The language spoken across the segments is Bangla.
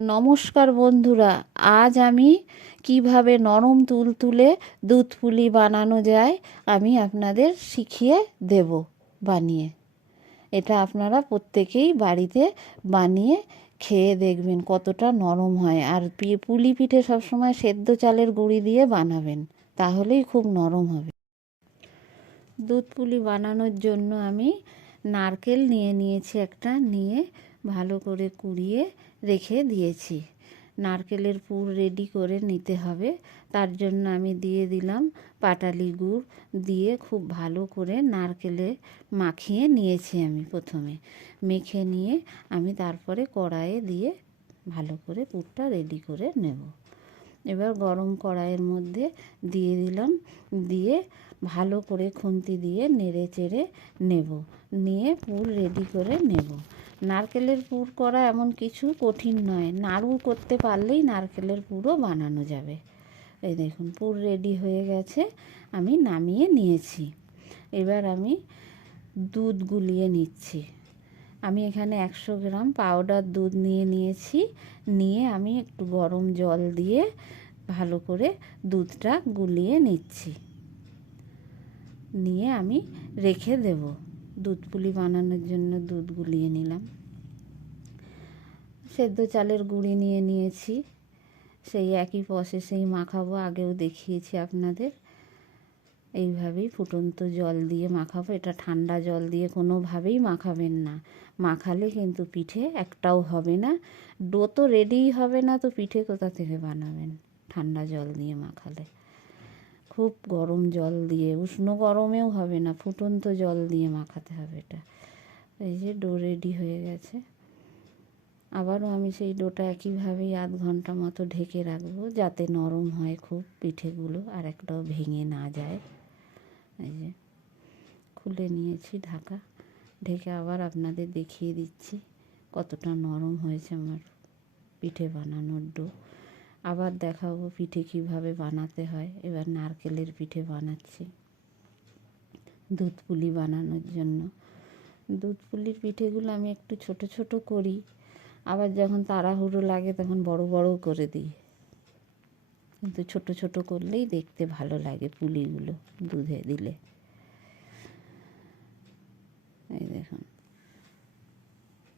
নমস্কার বন্ধুরা, আজ আমি কীভাবে নরম তুলতুলে দুধ পুলি বানানো যায় আমি আপনাদের শিখিয়ে দেব বানিয়ে। এটা আপনারা প্রত্যেকেই বাড়িতে বানিয়ে খেয়ে দেখবেন কতটা নরম হয়। আর পুলি পিঠে সবসময় সেদ্ধ চালের গুঁড়ি দিয়ে বানাবেন, তাহলেই খুব নরম হবে। দুধ পুলি বানানোর জন্য আমি নারকেল নিয়ে নিয়েছি একটা, নিয়ে ভালো করে কুড়িয়ে রেখে দিয়েছি। নারকেলের পুর রেডি করে নিতে হবে। তার জন্য আমি দিয়ে দিলাম পাটালি গুড় দিয়ে খুব ভালো করে নারকেলে মাখিয়ে নিয়েছি আমি প্রথমে। মেখে নিয়ে আমি তারপরে কড়াইয়ে দিয়ে ভালো করে পুরটা রেডি করে নেব। এবার গরম কড়াইয়ের মধ্যে দিয়ে দিলাম। দিয়ে ভালো করে খুন্তি দিয়ে নেড়ে চেড়ে নেব। নিয়ে পুর রেডি করে নেব। নারকেলের পুর করা এমন কিছু কঠিন নয়। নাড়ু করতে পারলেই নারকেলের পুরও বানানো যাবে। এই দেখুন, পুর রেডি হয়ে গেছে, আমি নামিয়ে নিয়েছি। এবার আমি দুধ গুলিয়ে নিচ্ছি। আমি এখানে একশো গ্রাম পাউডার দুধ নিয়ে নিয়েছি। নিয়ে আমি একটু গরম জল দিয়ে ভালো করে দুধটা গুলিয়ে নিচ্ছি। নিয়ে আমি রেখে দেব। দুধ পুলি বানানোর জন্য দুধ গুলিয়ে নিলাম। সেদ্ধ চালের গুঁড়ি নিয়ে নিয়েছি। সেই একই প্রসেসেই মাখাবো, আগেও দেখিয়েছি আপনাদের। এইভাবেই ফুটন্ত জল দিয়ে মাখাবো। এটা ঠান্ডা জল দিয়ে কোনোভাবেই মাখাবেন না। মাখালে কিন্তু পিঠে একটাও হবে না। ডো তো রেডিই হবে না, তো পিঠে কোথা থেকে বানাবেন? ঠান্ডা জল দিয়ে মাখালে। খুব গরম জল দিয়ে, উষ্ণ গরমেও হবে না, ফুটন্ত জল দিয়ে মাখাতে হবে এটা। এই যে ডো রেডি হয়ে গেছে। আবারও আমি সেই ডোটা একইভাবেই আধ ঘণ্টা মতো ঢেকে রাখব যাতে নরম হয় খুব পিঠেগুলো আর একটাও ভেঙে না যায়। এই যে খুলে নিয়েছি ঢাকা। ঢেকে আবার আপনাদের দেখিয়ে দিচ্ছি কতটা নরম হয়েছে আমার পিঠে বানানোর ডো। আবার দেখাবো পিঠে কীভাবে বানাতে হয়। এবার নারকেলের পিঠে বানাচ্ছি। দুধ পুলি বানানোর জন্য। দুধ পুলির পিঠেগুলো আমি একটু ছোট ছোট করি। আবার যখন তাড়াহুড়ো লাগে তখন বড় বড় করে দিই। কিন্তু ছোট ছোট করলেই দেখতে ভালো লাগে পুলিগুলো দুধে দিলে। এই দেখুন।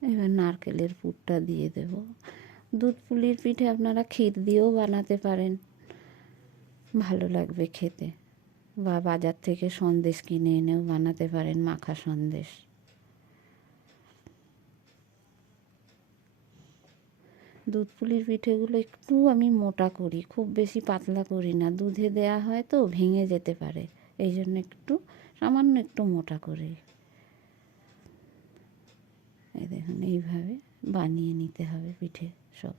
এবার নারকেলের পুরটা দিয়ে দেব। দুধ পুলির পিঠে আপনারা ক্ষীর দিয়েও বানাতে পারেন। ভালো লাগবে খেতে। বা বাজার থেকে সন্দেশ কিনে এনেও বানাতে পারেন মাখা সন্দেশ। দুধ পুলির পিঠেগুলো একটু আমি মোটা করি, খুব বেশি পাতলা করি না। দুধে দেয়া হয় তো, ভেঙে যেতে পারে। এই জন্য একটু, সামান্য একটু মোটা করে। এই দেখুন, এইভাবে বানিয়ে নিতে হবে পিঠে। সব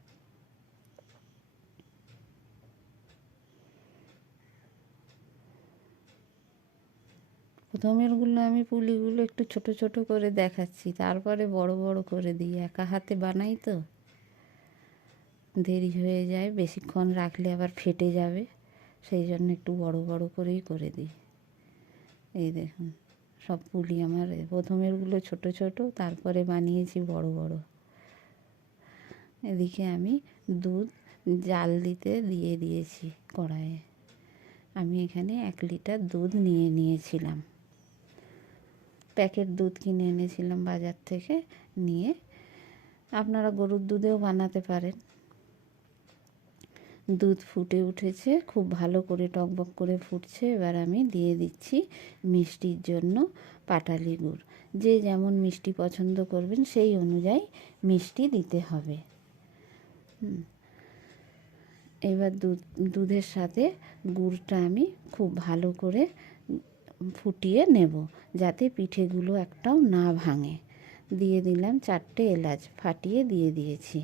প্রথমেরগুলো আমি পুলিগুলো একটু ছোট ছোট করে দেখাচ্ছি, তারপরে বড় বড় করে দিই। একা হাতে বানাই তো। দেরি হয়ে যায়, বেশিক্ষণ রাখলে আবার ফেটে যাবে। সেই জন্য একটু বড় বড় করেই করে দিই। এই দেখুন, সব পুলি আমার প্রথমেরগুলো ছোট ছোট, তারপরে বানিয়েছি বড় বড়। এদিকে আমি দুধ জাল দিতে দিয়ে দিয়েছি কড়াইয়ে। আমি এখানে এক লিটার দুধ নিয়ে নিয়েছিলাম। প্যাকেট দুধ কিনে এনেছিলাম বাজার থেকে নিয়ে। আপনারা গরুর দুধেও বানাতে পারেন। দুধ ফুটে উঠেছে, খুব ভালো করে টকবক করে ফুটছে। এবার আমি দিয়ে দিচ্ছি মিষ্টির জন্য পাটালি গুড়। যে যেমন মিষ্টি পছন্দ করবেন, সেই অনুযায়ী মিষ্টি দিতে হবে। এবার দুধ দুধের সাথে গুড়টা আমি খুব ভালো করে ফুটিয়ে নেব যাতে পিঠেগুলো একটাও না ভাঙে। দিয়ে দিলাম চারটে এলাচ ফাটিয়ে দিয়ে দিয়েছি।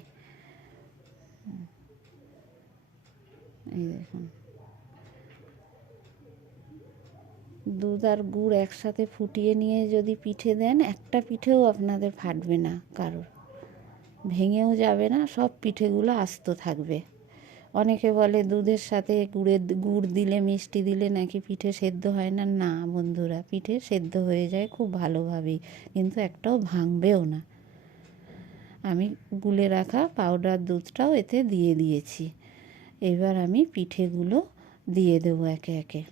এই দেখুন। দুধ আর গুড় একসাথে ফুটিয়ে নিয়ে যদি পিঠে দেন, একটা পিঠেও আপনাদের ফাটবে না কারোর। ভেঙেও যাবে না, সব পিঠেগুলো আস্ত থাকবে। অনেকে বলে দুধের সাথে গুড়ের গুড় দিলে, মিষ্টি দিলে নাকি পিঠে সেদ্ধ হয় না? না বন্ধুরা, পিঠে সেদ্ধ হয়ে যায় খুব ভালোভাবেই, কিন্তু একটাও ভাঙবেও না। আমি গুলে রাখা পাউডার দুধটাও এতে দিয়ে দিয়েছি। এবার আমি পিঠেগুলো দিয়ে দেবো একে একে।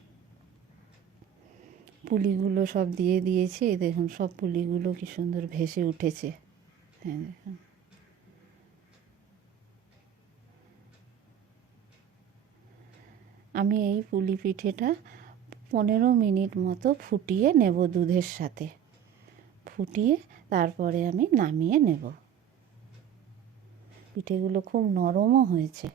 পুলিগুলো সব দিয়ে দিয়েছি, দেখুন সব পুলিগুলো কি সুন্দর ভেসে উঠেছে। হ্যাঁ দেখুন। আমি এই পুলি পিঠেটা পনেরো মিনিট মতো ফুটিয়ে নেব দুধের সাথে। ফুটিয়ে তারপরে আমি নামিয়ে নেব। পিঠেগুলো খুব নরমও হয়েছে।